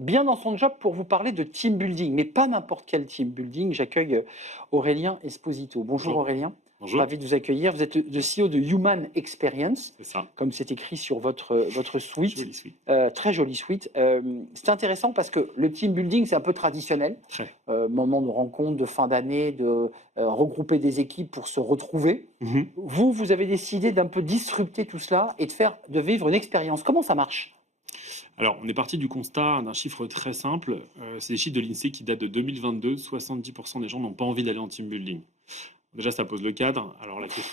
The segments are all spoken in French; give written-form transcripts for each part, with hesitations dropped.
bien dans son job pour vous parler de team building, mais pas n'importe quel team building. J'accueille Aurélien Esposito. Bonjour Bonjour. Aurélien, Bonjour, ravi de vous accueillir. Vous êtes le CEO de Human Experience, c'est ça. comme c'est écrit sur votre suite. Joli suite. Très jolie suite. C'est intéressant parce que le team building, c'est un peu traditionnel. Très. Moment de rencontre, de fin d'année, de regrouper des équipes pour se retrouver. Mhm. Vous avez décidé d'un peu disrupter tout cela et de vivre une expérience. Comment ça marche? Alors, on est parti du constat d'un chiffre très simple. C'est des chiffres de l'INSEE qui datent de 2022. 70% des gens n'ont pas envie d'aller en team building. Déjà, ça pose le cadre. Alors, la question,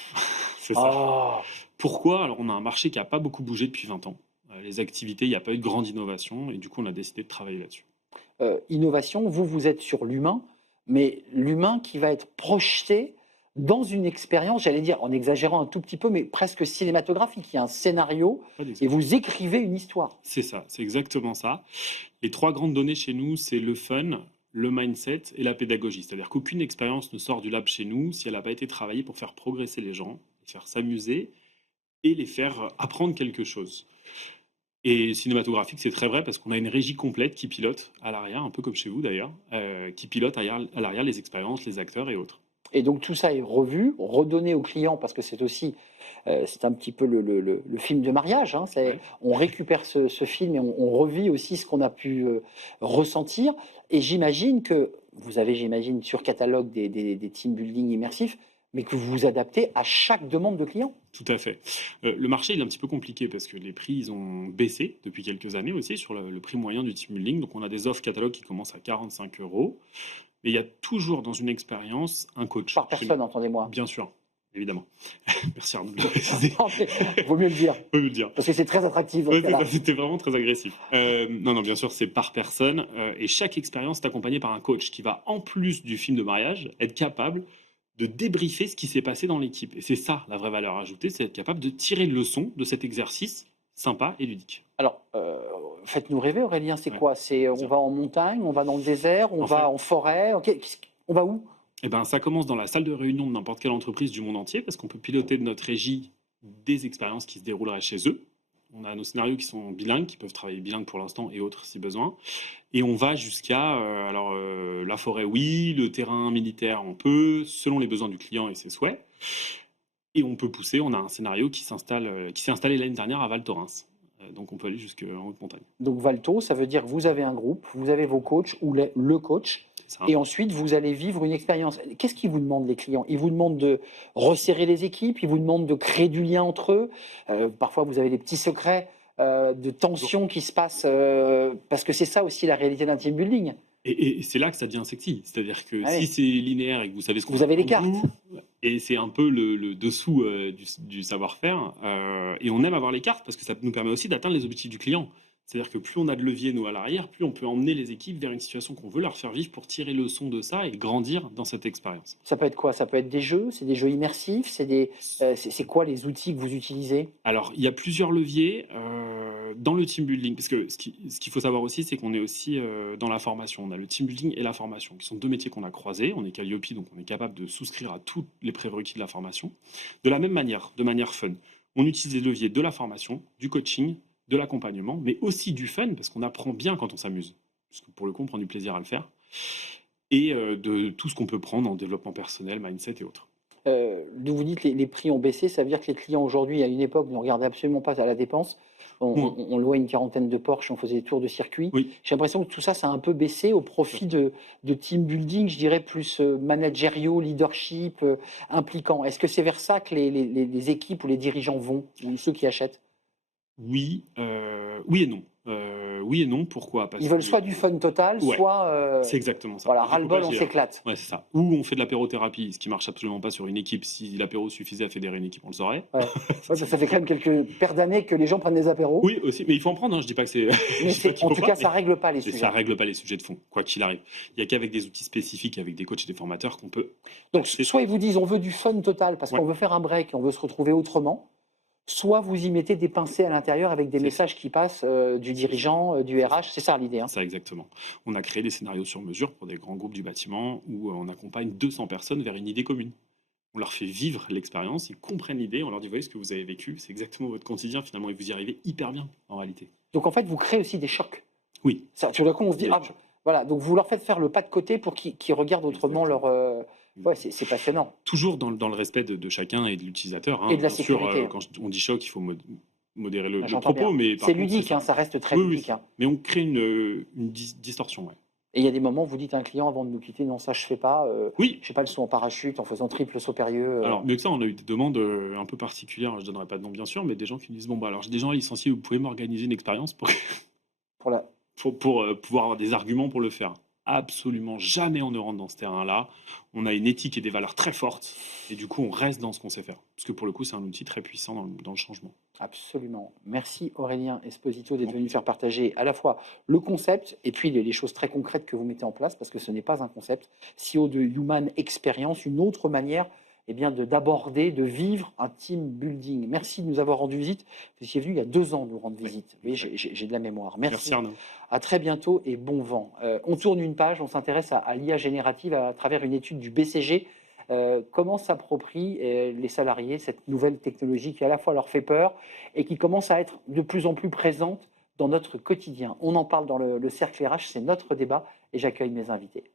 c'est ça. Ah, Pourquoi? Alors, on a un marché qui n'a pas beaucoup bougé depuis 20 ans. Les activités, il n'y a pas eu de grande innovation. Et du coup, on a décidé de travailler là-dessus. innovation, vous êtes sur l'humain, mais l'humain qui va être projeté dans une expérience, j'allais dire en exagérant un tout petit peu, mais presque cinématographique. Il y a un scénario Pas et d'exagération. vous écrivez une histoire. C'est ça, c'est exactement ça. Les trois grandes données chez nous, c'est le fun, le mindset et la pédagogie. C'est-à-dire qu'aucune expérience ne sort du lab chez nous si elle n'a pas été travaillée pour faire progresser les gens, les faire s'amuser et les faire apprendre quelque chose. Et cinématographique, c'est très vrai parce qu'on a une régie complète qui pilote à l'arrière, un peu comme chez vous d'ailleurs, qui pilote à l'arrière les expériences, les acteurs et autres. Et donc tout ça est revu, redonné au client, parce que c'est aussi, c'est un petit peu le film de mariage, hein, Ouais. on récupère ce film et on revit aussi ce qu'on a pu ressentir. Et j'imagine que vous avez, j'imagine, sur catalogue des team building immersifs, mais que vous vous adaptez à chaque demande de client. Tout à fait. Le marché, il est un petit peu compliqué parce que les prix, ils ont baissé depuis quelques années aussi sur le prix moyen du team building. Donc, on a des offres catalogues qui commencent à 45 euros. Mais il y a toujours dans une expérience un coach Par chez nous. personne, entendez-moi. Bien sûr, évidemment. Merci Arnaud de le préciser. Non, mais vaut mieux le dire, Faut le dire. parce que c'est très attractif dans ce Ouais, c'est cas-là. ça, c'était vraiment très agressif. Non, non, bien sûr, c'est par personne. Et chaque expérience est accompagnée par un coach qui va, en plus du film de mariage, être capable de débriefer ce qui s'est passé dans l'équipe. Et c'est ça la vraie valeur ajoutée, c'est être capable de tirer une leçon de cet exercice sympa et ludique. Alors, faites-nous rêver, Aurélien, c'est Ouais, quoi? C'est, on bien. va en montagne, on va dans le désert, on En va fait, en forêt, ok, on va où? eh ben, ça commence dans la salle de réunion de n'importe quelle entreprise du monde entier, parce qu'on peut piloter de notre régie des expériences qui se dérouleraient chez eux. On a nos scénarios qui sont bilingues, qui peuvent travailler bilingue pour l'instant et autres si besoin. Et on va jusqu'à la forêt, oui, le terrain militaire, on peut, selon les besoins du client et ses souhaits. Et on peut pousser, on a un scénario qui s'est installé l'année dernière à Val Thorens. Donc on peut aller jusqu'en haute montagne. Donc Valto, ça veut dire que vous avez un groupe, vous avez vos coachs ou le coach, C'est ça. et ensuite vous allez vivre une expérience. Qu'est-ce qu'ils vous demandent les clients? Ils vous demandent de resserrer les équipes, ils vous demandent de créer du lien entre eux. Parfois vous avez des petits secrets de tension qui se passent, parce que c'est ça aussi la réalité d'un team building. Et c'est là que ça devient sexy. C'est-à-dire que Ah si oui. c'est linéaire et que vous savez ce qu'on Vous avez les attend de cartes. vous, et c'est un peu le dessous du savoir-faire, et on aime avoir les cartes parce que ça nous permet aussi d'atteindre les objectifs du client. C'est-à-dire que plus on a de levier, nous, à l'arrière, plus on peut emmener les équipes vers une situation qu'on veut leur faire vivre pour tirer leçon de ça et grandir dans cette expérience. Ça peut être quoi? Ça peut être des jeux, c'est des jeux immersifs, c'est quoi les outils que vous utilisez? Alors, il y a plusieurs leviers dans le team building, parce que ce qu'il faut savoir aussi, c'est qu'on est aussi dans la formation. On a le team building et la formation, qui sont deux métiers qu'on a croisés. On est Calliope, donc on est capable de souscrire à tous les prérequis de la formation. De la même manière, de manière fun, on utilise les leviers de la formation, du coaching, de l'accompagnement, mais aussi du fun, parce qu'on apprend bien quand on s'amuse. Parce que pour le coup, on prend du plaisir à le faire. Et de tout ce qu'on peut prendre en développement personnel, mindset et autres. Vous dites les prix ont baissé, ça veut dire que les clients aujourd'hui, à une époque, ne regardaient absolument pas à la dépense. Moins. On louait une quarantaine de Porsche, on faisait des tours de circuit. Oui. J'ai l'impression que tout ça, ça a un peu baissé au profit de team building, je dirais, plus managériaux, leadership, impliquant. Est-ce que c'est vers ça que les équipes ou les dirigeants vont, ou ceux qui achètent? Oui, oui et non. Oui et non, pourquoi? Ils Parce veulent que soit du fun total, ouais, soit, c'est exactement ça. voilà, Le ras-le-bol, découpage on est là. s'éclate. Ouais, c'est ça. Ou on fait de l'apérothérapie, ce qui marche absolument pas sur une équipe. Si l'apéro suffisait à fédérer une équipe, on le saurait. Ouais. Ouais, ça fait quand même quelques paires d'années que les gens prennent des apéros, Oui, aussi, mais il faut en prendre, hein, je dis pas que c'est mais je dis pas qu'il en faut tout pas, cas, ça règle pas les mais ça sujets. règle pas les sujets de fond, quoi qu'il arrive. Il y a qu'avec des outils spécifiques, avec des coachs et des formateurs qu'on peut Donc, passer soit ça. ils vous disent on veut du fun total parce Ouais, qu'on veut faire un break et on veut se retrouver autrement, soit vous y mettez des pincées à l'intérieur avec des c'est ça, messages qui passent du c'est ça, dirigeant, du c'est ça. RH, c'est ça l'idée, C'est hein. ça exactement. On a créé des scénarios sur mesure pour des grands groupes du bâtiment où on accompagne 200 personnes vers une idée commune. On leur fait vivre l'expérience, ils comprennent l'idée, on leur dit, voyez ce que vous avez vécu, c'est exactement votre quotidien, finalement, et vous y arrivez hyper bien, en réalité. Donc en fait, vous créez aussi des chocs. Oui, Ça, tout d'un coup, on se dit, bien ah, sûr. voilà, donc vous leur faites faire le pas de côté pour qu'ils regardent autrement leur. Ouais, Exactement. c'est passionnant. Toujours dans le respect de chacun et de l'utilisateur, Et hein. de la Bien sûr, sécurité, hein. quand on dit choc, il faut modérer le J'entends propos, bien. mais C'est par contre, c'est ludique, hein, ça. ça reste très Oui, oui, ludique, hein. mais on crée une distorsion, ouais. Et il y a des moments où vous dites à un client avant de nous quitter, non, ça je fais pas, Oui, je fais pas le saut en parachute en faisant triple saut périlleux. alors mieux que ça, on a eu des demandes, un peu particulières, je donnerai pas de nom bien sûr, mais des gens qui nous disent: «Bon, bah, alors j'ai des gens licenciés, vous pouvez m'organiser une expérience pour Pour la... pouvoir avoir des arguments pour le faire». Absolument jamais on ne rentre dans ce terrain-là. On a une éthique et des valeurs très fortes et du coup, on reste dans ce qu'on sait faire. Parce que pour le coup, c'est un outil très puissant dans le changement. Absolument. Merci Aurélien Esposito d'être venu faire partager à la fois le concept et puis les choses très concrètes que vous mettez en place, parce que ce n'est pas un concept. CEO de Human Experience, une autre manière eh bien, d'aborder, de vivre un team building. Merci de nous avoir rendu visite. Vous étiez venu il y a 2 ans nous rendre Oui, visite. Vous voyez, exact. j'ai de la mémoire. Merci Merci. Arnaud. À très bientôt et bon vent. On tourne une page, on s'intéresse à l'IA générative à travers une étude du BCG. Comment s'approprient les salariés cette nouvelle technologie qui à la fois leur fait peur et qui commence à être de plus en plus présente dans notre quotidien. On en parle dans le cercle RH, c'est notre débat et j'accueille mes invités.